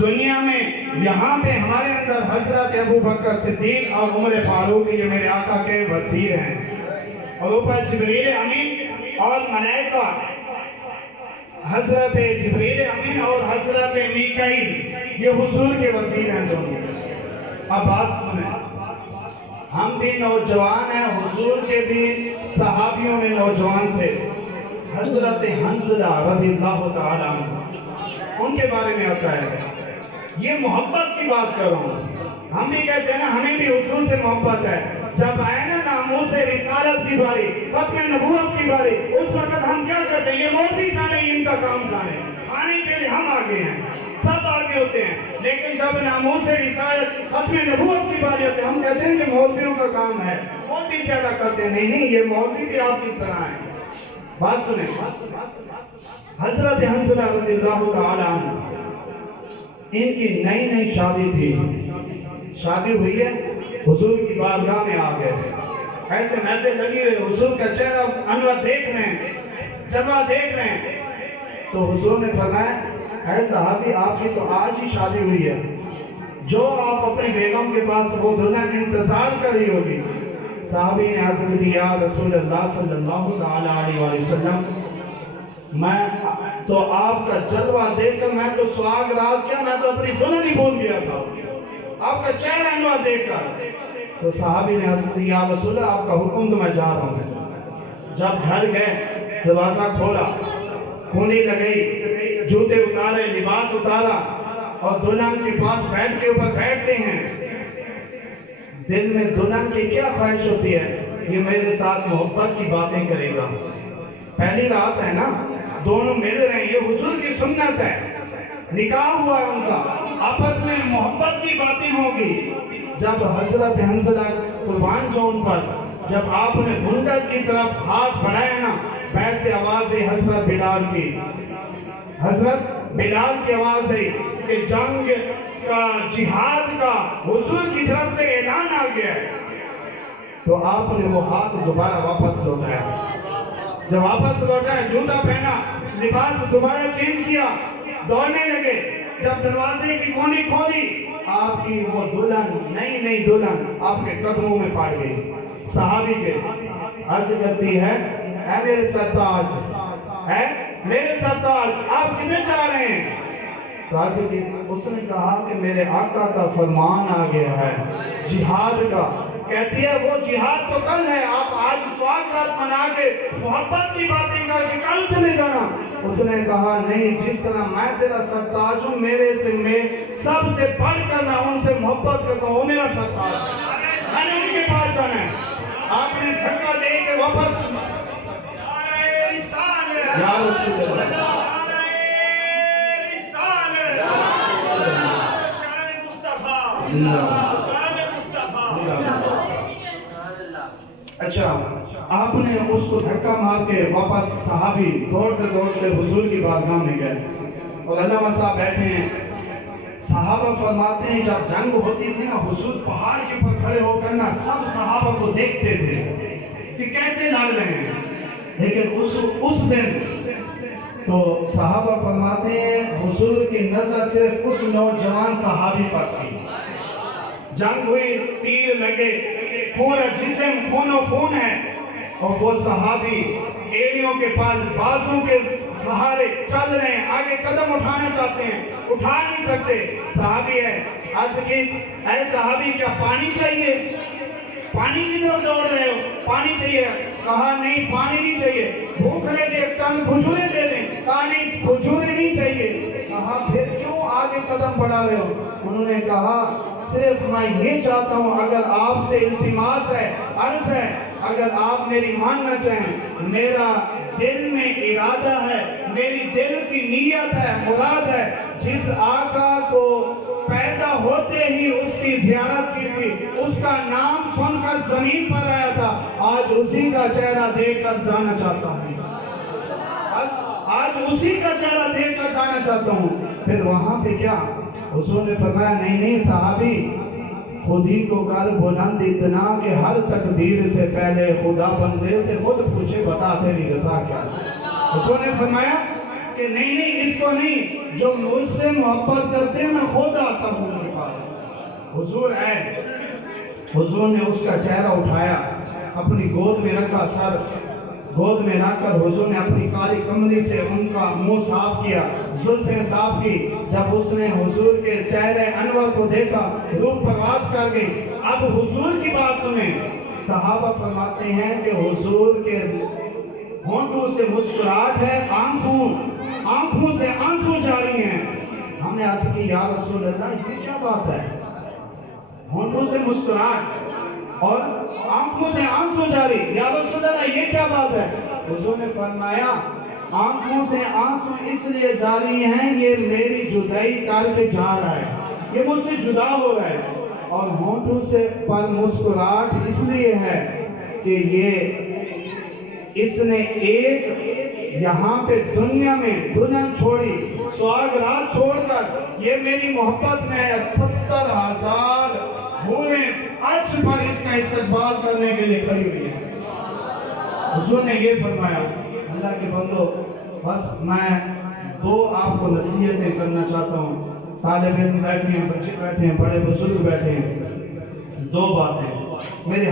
دنیا میں یہاں پہ ہمارے اندر حضرت ابو بکر صدیق اور عمر فاروق یہ میرے آقا کے وزیر ہیں، اور اوپر جبریل امین اور ملائکہ حضرت جبریل امین اور حضرت میکائیل یہ حضور کے وزیر ہیں دونوں۔ اب بات سنیں، ہم بھی نوجوان ہیں، حضور کے بھی صحابیوں میں نوجوان تھے۔ حضرت حنظلہ رضی اللہ تعالیٰ عنہ ان کے بارے میں آتا ہے، یہ محبت کی بات کر رہا ہوں۔ ہم بھی کہتے ہیں نا ہمیں بھی حضور سے محبت ہے۔ جب آئے نا ناموس رسالت کی باری، ختم نبوت کی باری، اس وقت ہم کیا کرتے ہیں؟ یہ مولوی جانے ان کا کام جانے، آنے کے لیے ہم آگے ہیں، سب آگے ہوتے ہیں، لیکن جب ناموس رسالت ختم نبوت کی باری ہوتے ہیں ہم کہتے ہیں کہ مولویوں کا کام ہے، مولوی زیادہ کرتے ہیں۔ نہیں، یہ مولوی بھی آپ کی طرح ہیں۔ بات سنیں، حضرت حنظلہ رضی اللہ تعالیٰ عنہ ان کی نئی شادی تھی، شادی ہوئی ہے، حضور کی بارگاہ میں آ گئے، ایسے محفل لگی ہوئے، حضور کا چہرہ انور دیکھ رہے ہیں، جلوہ دیکھ رہے ہیں، تو حضور نے فرمایا اے صحابی آپ کی تو آج ہی شادی ہوئی ہے، جو آپ اپنی بیگم کے پاس وہ دلہن انتظار کر رہی ہوگی۔ صحابی نے عرض کی یا رسول اللہ صلی اللہ علیہ وسلم، میں تو آپ کا جلوہ دیکھ کر میں تو سواگ رات کیا، میں تو اپنی دلہن ہی بھول گیا تھا، آپ کا چہرہ انور دیکھ کر۔ تو صحابی نے عرض کی یا رسول اللہ آپ کا حکم تو میں جا رہا ہوں۔ جب گھر گئے دروازہ کھولا، کھونی لگئی، جوتے اتارے، لباس اتارا، اور دلہن کے پاس بیٹھ کے اوپر بیٹھتے ہیں۔ دل میں دلہن کی کیا خواہش ہوتی ہے؟ یہ میرے ساتھ محبت کی باتیں کرے گا۔ پہلی رات ہے نا، دونوں مل رہے ہیں، یہ حضور کی سنت ہے، نکاح ہوا ہے ان کا، آپس میں محبت کی باتیں ہوگی۔ جب حضرت حنظلہ قربان جون پر جب آپ نے گھنڈر کی طرف ہاتھ بڑھایا نا، ویسے آواز ہے حضرت بلال کی، حضرت بلال کی آواز ہے کہ جنگ کا، جہاد کا حضور کی طرف سے اعلان آ گیا ہے۔ تو آپ نے وہ ہاتھ دوبارہ واپس لوٹایا، جب واپس لوٹایا، جوتا پہنا، لباس دوبارہ چینج کیا، دوڑنے لگے۔ جب دروازے کی کونی کھولی، آپ کی وہ دلہن، نئی دلہن آپ کے قدموں میں پڑ گئی۔ صحابی کے عرض کرتی ہے اے میرے سرتاج، اے میرے سرتاج آپ کدھر جا رہے ہیں؟ اس نے کہا کہ میرے آقا کا فرمان آ گیا ہے جہاد کا۔ کہتی ہے وہ جہاد تو کل ہے، آپ آج سواگ رات منا کے محبت کی باتیں کر کے کل چلے جانا۔ اس نے کہا نہیں، جس طرح میں تیرا سرتاج ہوں، میرے سے میں سب سے بڑھ کر میں ان سے محبت کرتا ہوں، وہ میرا سرتاج ہے، میں نے ان کے پاس جانا ہے۔ آپ نے دھکا دے کے واپس یا رسول اللہ، اچھا آپ نے اس کو دھکا مار کے واپس صحابی دوڑتے حضور کی بارگاہ میں گئے، اور علامہ صاحب بیٹھے ہیں۔ صحابہ فرماتے ہیں جب جنگ ہوتی تھی نا، حضور پہاڑ کے پر کھڑے ہو کر نا سب صحابہ کو دیکھتے تھے کہ کیسے لڑ رہے ہیں، لیکن اس دن تو صحابہ فرماتے ہیں حضور کی نظر صرف اس نوجوان صحابی پر تھی۔ جنگ ہوئی، تیر لگے، پورا جسم خون و خون ہے، اور وہ صحابی ایڑیوں کے پل، بازوں کے سہارے چل رہے ہیں، آگے قدم اٹھانا چاہتے ہیں، اٹھا نہیں سکتے۔ صحابی ہے، عرض کی اے صحابی کیا پانی چاہیے؟ پانی کی طرف دوڑ رہے ہو، پانی چاہیے؟ کہا نہیں پانی نہیں چاہیے، بھوک لگے چند کھجوریں دے دیں، کہا نہیں کھجوریں نہیں چاہیے۔ کہا پھر کیوں آگے قدم بڑھا رہے ہو؟ انہوں نے کہا صرف میں یہ چاہتا ہوں، اگر آپ سے التماس ہے، عرض ہے، اگر آپ میری ماننا چاہیں، میرا دل میں ارادہ ہے، میری دل کی نیت ہے، مراد ہے، جس آقا کو پیدا ہوتے ہی اس کی زیارت کی تھی، اس کا نام سن کر زمین پر آیا تھا، آج اسی کا چہرہ دیکھ کر جانا چاہتا ہوں، آج اسی کا چہرہ دیکھ کر جانا چاہتا ہوں۔ پھر وہاں پہ کیا حضور نے فرمایا نہیں صحابی، خود ہی کو کر بلند اتنا کہ ہر تقدیر سے پہلے خدا بندے سے خود پوچھے بتا تیری رضا کیا۔ حضور نے فرمایا کہ نہیں اس کو نہیں، جو مجھ سے محبت کرتے ہیں میں خود آتا ہوں ان کے پاس۔ حضور آئے، حضور نے اس کا چہرہ اٹھایا، اپنی گود میں رکھا، سر گود میں رکھ کر حضور نے اپنی کالی کملی سے ان کا منہ صاف کیا، زلفیں صاف کی۔ جب اس نے حضور کے چہرے انور کو دیکھا، روح پرواز کر گئی۔ اب حضور کی بات سنیں، صحابہ فرماتے ہیں کہ حضور کے ہونٹوں سے مسکراہٹ ہے، آنکھوں سے آنسو جاری ہیں۔ ہم نے عرض کی یا رسول اللہ یہ کیا بات ہے؟ ہونٹوں سے مسکراہٹ اور آنکھوں سے آنسو جاری، یا رسول اللہ یہ کیا بات ہے؟ حضور نے فرمایا آنکھوں سے آنسو اس لیے جاری ہیں، یہ میری جدائی کر کے جا رہا ہے، یہ مجھ سے جدا ہو رہا ہے۔ اور ہونٹوں سے پر مسکراہٹ اس لیے ہے کہ اس نے ایک یہاں پہ دنیا میں دلہن چھوڑی، سہاگرات چھوڑ کر یہ میری محبت میں 70,000 حوریں عرش پر اس کا استقبال کرنے کے لیے کھڑی ہوئی ہیں۔ حضور نے یہ فرمایا، اللہ کے بندو بس میں دو آپ کو نصیحتیں کرنا چاہتا ہوں۔ طالب علم بیٹھے ہیں، بچے بیٹھے ہیں، بڑے بزرگ بیٹھے ہیں، دو باتیں میری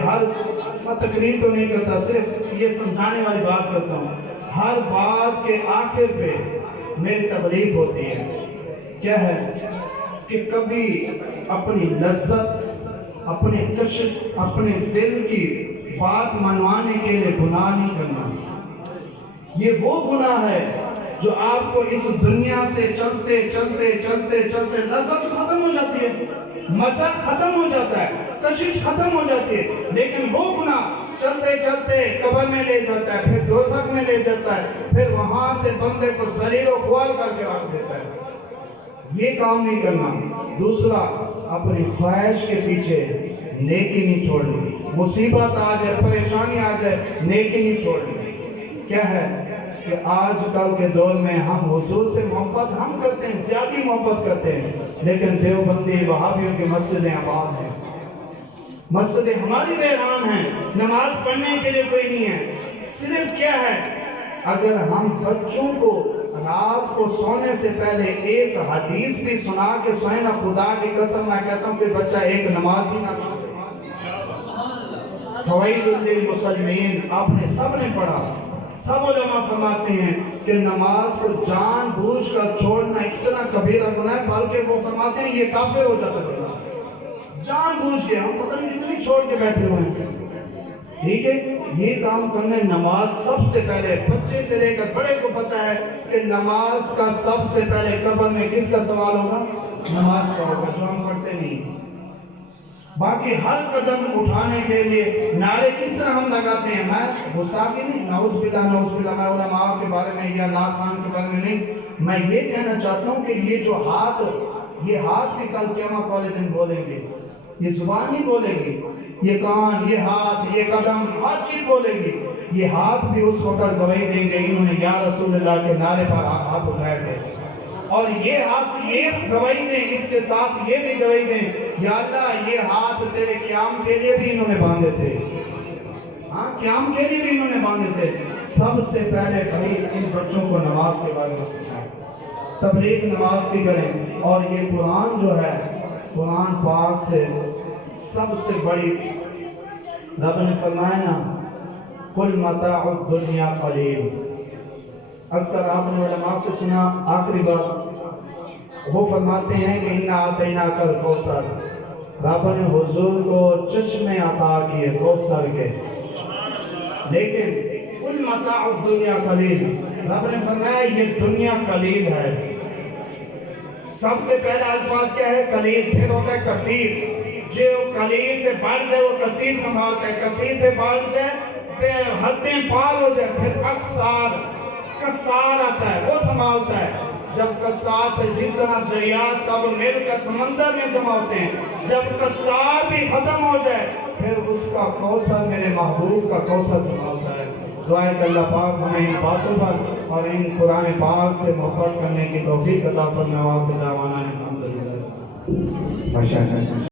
میں تقریر تو نہیں کرتا، صرف یہ سمجھانے والی بات کرتا ہوں۔ ہر بات کے آخر پہ میری تبلیغ ہوتی ہے، کیا ہے کہ کبھی اپنی لذت، اپنے کشش، اپنے دل کی بات منوانے کے لیے گناہ نہیں کرنا۔ یہ وہ گناہ ہے جو آپ کو اس دنیا سے چلتے لذت ختم ہو جاتی ہے، مزہ ختم ہو جاتا ہے، کشش ختم ہو جاتی ہے، لیکن وہ گناہ چلتے قبر میں لے جاتا ہے، پھر دوزخ میں لے جاتا ہے، پھر وہاں سے بندے کو ذلیل و خوار کر کے رکھ دیتا ہے۔ یہ کام نہیں کرنا۔ دوسرا، اپنی خواہش کے پیچھے نیکی نہیں چھوڑنی، مصیبت آ جائے، پریشانی آ جائے، نیکی نہیں چھوڑنی۔ کیا ہے کہ آج کل کے دور میں ہم حضور سے محبت ہم کرتے ہیں، زیادہ محبت کرتے ہیں، لیکن دیوبندی وہابیوں کی مسجدیں آباد ہیں، مسجدیں ہماری ویران ہیں، نماز پڑھنے کے لیے کوئی نہیں ہے۔ صرف کیا ہے، اگر ہم بچوں کو رات کو سونے سے پہلے ایک حدیث بھی سنا کے سوئیں نا، خدا کی قسم میں کہتا ہوں کہ بچہ ایک نماز ہی نہ چھوڑے۔ فوائد للمصلین آپ نے سب نے پڑھا، سب علماء فرماتے ہیں کہ نماز کو جان بوجھ کر چھوڑنا اتنا کبیرہ گناہ ہے، بلکہ وہ فرماتے ہیں یہ کافر ہو جاتا ہے۔ جان بوجھ کے ہم پتہ نہیں کتنی چھوڑ کے بیٹھے ہوئے ہیں، ٹھیک ہے؟ یہ کام کرنے نماز سب سے پہلے، بچے سے لے کر بڑے کو پتہ ہے کہ نماز کا سب سے پہلے قبر میں کس کا سوال ہوگا؟ نماز کا ہوگا، جو ہم پڑھتے نہیں۔ باقی ہر قدم اٹھانے کے لیے نعرے کس طرح ہم لگاتے ہیں؟ میں گستاخی نہیں، نعوذ باللہ، میں علماء کے بارے میں یا ناخوان کے بارے میں نہیں، میں یہ کہنا چاہتا ہوں کہ یہ جو ہاتھ، یہ ہاتھ بھی کل قیامت والے دن بولیں گے، یہ زبان نہیں بولے گی، یہ کان، یہ ہاتھ، یہ قدم، ہر چیز بولے گی۔ یہ ہاتھ بھی اس وقت گواہی دیں گے انہوں نے یا رسول اللہ کے نعرے پر ہاتھ اٹھائے تھے، اور یہ ہاتھ یہ گواہی دیں، اس کے ساتھ یہ بھی گواہی دیں یا اللہ یہ ہاتھ تیرے قیام کے لیے بھی انہوں نے باندھے تھے، ہاں قیام کے لیے بھی انہوں نے باندھے تھے۔ سب سے پہلے بھائی ان بچوں کو نماز کے بارے میں سکھائیں، تبلیغ نماز بھی کریں، اور یہ قرآن جو ہے، قرآن پاک سے سب سے بڑی، رب نے فرمایا نا قُلْ مَتَاعُ الدُّنْيَا قَلِيلٌ۔ اکثر آپ نے علماء سے سنا آخری بات، وہ فرماتے ہیں کہ اِنَّا أَعْطَيْنَاكَ الْكَوْثَرَ، رب نے حضور کو چشمے عطا کیے کوثر کے، لیکن قُلْ مَتَاعُ الدُّنْيَا قَلِيلٌ، رب نے فرمایا یہ دنیا قلیل ہے۔ سب سے پہلا الفاظ کیا ہے؟ قلیل، پھر ہوتا ہے کثیر، جو قلیل سے بڑھ جائے وہ کثیر سنبھالتا ہے، کثیر سے بڑھ جائے پھر حدیں پار ہو جائے، پھر اکثار کسار آتا ہے، وہ سنبھالتا ہے۔ جب کسار سے جس طرح دریا سب مل کر سمندر میں جمع ہوتے ہیں، جب کسار بھی ختم ہو جائے پھر اس کا کوثر میرے محبوب کا کوثر سنبھالتا ہے۔ دعائے کہ اللہ پاک ہمیں ان باتوں پر اور ان قرآن پاک سے محبت کرنے کی توفیق عطا فرمائے۔ وآخر دعوانا الحمدللہ۔